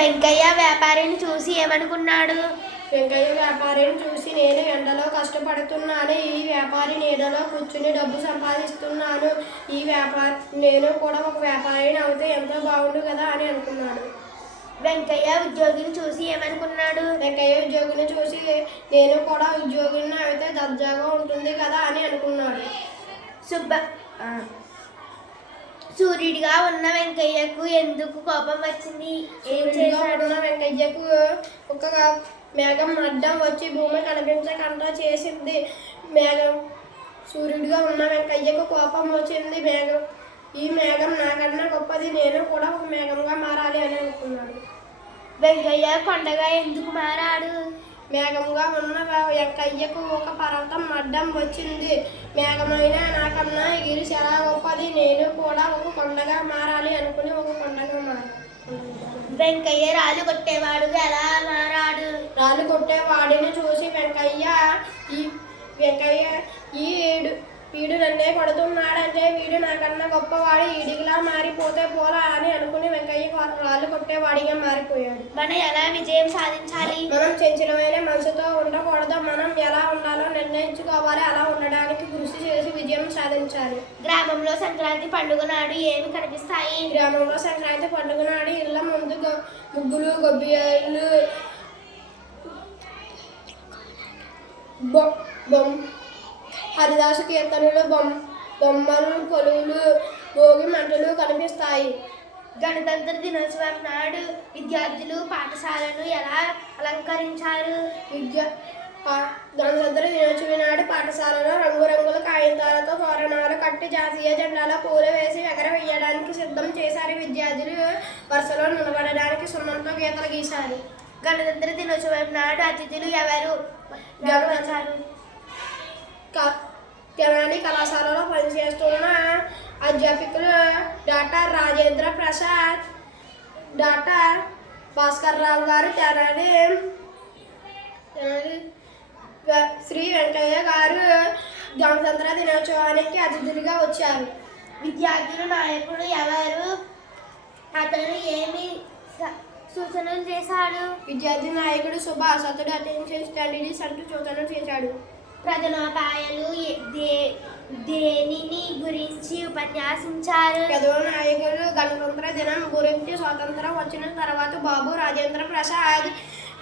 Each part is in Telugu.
వెంకయ్య వ్యాపారిని చూసి ఏమనుకున్నాడు? వెంకయ్య వ్యాపారిని చూసి, నేను ఎండలో కష్టపడుతున్నాను, ఈ వ్యాపారి నీడలో కూర్చుని డబ్బు సంపాదిస్తున్నాను, నేను కూడా ఒక వ్యాపారిని అవుతే ఎంతో బాగుండు కదా అని అనుకున్నాడు. వెంకయ్య ఉద్యోగిని చూసి ఏమనుకున్నాడు? వెంకయ్య ఉద్యోగిని చూసి, నేను కూడా ఉద్యోగిని అయితే దర్జాగా ఉంటుంది కదా అని అనుకున్నాడు. సూర్యుడిగా ఉన్న వెంకయ్యకు ఎందుకు కోపం వచ్చింది? వెంకయ్యకు ఒక మేఘం అడ్డం వచ్చి భూమి కనిపించకుండా చేసింది. సూర్యుడిగా ఉన్న వెంకయ్యకు కోపం వచ్చింది. ఈ మేఘం నాకన్నా గొప్పది, నేను కూడా ఒక మేఘంగా మారాలి అని అనుకున్నాడు. వెంకయ్య కొండగా ఎందుకు మారాడు? మేఘంగా ఉన్న వెంకయ్యకు ఒక పర్వతం అడ్డం వచ్చింది. మేఘమైన నాకన్నా ఎగిరి చాలా గొప్పది, నేను కూడా ఒక కొండగా మారాలి అనుకుని ఒక కొండగా మారాడు. వెంకయ్య రాళ్ళు కొట్టేవాడు ఎలా మారాడు? రాళ్ళు కొట్టేవాడిని చూసి వెంకయ్య వీడు నన్నే కొడుతున్నాడంటే వీడు నాకన్నా గొప్పవాడు, ఈడిగిలా మారిపోతే పోలా అని అనుకుని వెంకయ్య రాళ్ళు కొట్టేవాడిగా మారిపోయాడు. మనం ఎలా విజయం సాధించాలి? మనం చంచలమైన మనసుతో ఉండకూడదు, మనం ఎలా ఉండాలో నిర్ణయించుకోవాలి, అలా ఉండడానికి కృషి చేసి విజయం సాధించాలి. గ్రామంలో సంక్రాంతి పండుగ నాడు ఏమి కనిపిస్తాయి? గ్రామంలో సంక్రాంతి పండుగ నాడు ఇళ్ల ముందు ముగ్గులు, గొబ్బిళ్ళు, హరిదాసు కీర్తనలు, బొమ్మలు, కొలువులు, భోగి మంటలు కనిపిస్తాయి. గణతంత్ర దినోత్సవం నాడు విద్యార్థులు పాఠశాలను ఎలా అలంకరించారు? గణతంత్ర దినోత్సవం నాడు పాఠశాలలో రంగురంగుల కాగితాలతో తోరణాలు కట్టి జాతీయ జెండాలో పూలు వేసి ఎగరవేయడానికి సిద్ధం చేశారు. విద్యార్థులు వరుసలో నిలబడడానికి సున్నంతో గీతలు గీశారు. గణతంత్ర దినోత్సవం నాడు అతిథులు ఎవరు? తెనాలి కళాశాలలో పనిచేస్తున్న అధ్యాపకులు డాక్టర్ రాజేంద్ర ప్రసాద్, డాక్టర్ భాస్కర్ రావు గారు, తెనాలి శ్రీ వెంకయ్య గారు గణతంత్ర దినోత్సవానికి అతిథులుగా వచ్చారు. విద్యార్థుల నాయకుడు ఎవరు? అతను ఏమి సూచనలు చేశాడు? విద్యార్థి నాయకుడు సుభాష్, అతడు అటెన్షన్ స్టడీస్ అంటూ సూచనలు చేశాడు. ప్రధానోపాయాలు దేనిని గురించి ఉపన్యాసించారు? ప్రధాన నాయకులు గణతంత్ర దినం గురించి, స్వాతంత్రం వచ్చిన తర్వాత బాబు రాజేంద్ర ప్రసాద్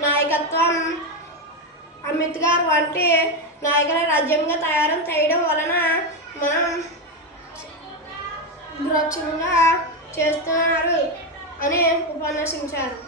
నాయకత్వం, అంబేద్కర్ వంటి నాయకుల రాజ్యాంగ తయారు చేయడం వలన మనం సురక్షితంగా చేస్తున్నారు అని ఉపన్యసించారు.